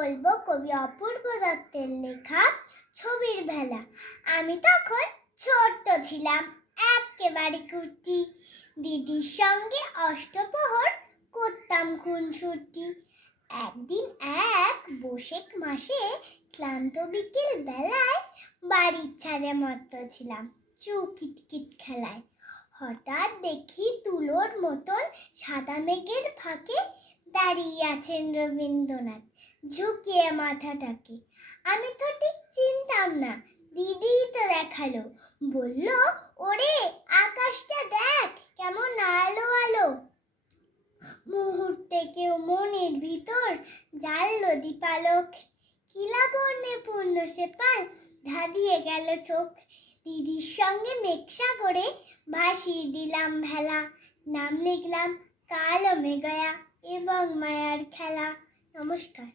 বলবো কবি অপূর্ব দত্তের লেখা ছবির ভেলা। আমি তখন ছোট্ট ছিলাম, একেবারে কুটি। দিদির সঙ্গে অষ্টপ্রহর করতাম খুনসুটি। একদিন এক বৈশাখ মাসে ক্লান্ত বিকেল বেলায় বাড়ির ছাদে মত্ত ছিলাম কিতকিত খেলায়। হঠাৎ দেখি তুলোর মতন সাদা মেঘের ফাঁকে দাঁড়িয়ে আছেন রবীন্দ্রনাথ, ঝুঁকিয়ে মাথাটাকে। আমি তো ঠিক চিনতাম না, দিদিই তো দেখালো। বলল, ওরে আকাশটা দেখ কেমন আলো আলো। মুহূর্তে কেউ মনের ভিতর জ্বাললো দীপালোক। কিলাবর্ণে পূর্ণ সে পাল, ধাঁধিয়ে গেল চোখ। দিদির সঙ্গে মেঘসাগরে ভাসিয়ে দিলাম ভেলা। নাম লিখলাম কালো মেঘয়া এবং মায়ার খেলা। নমস্কার।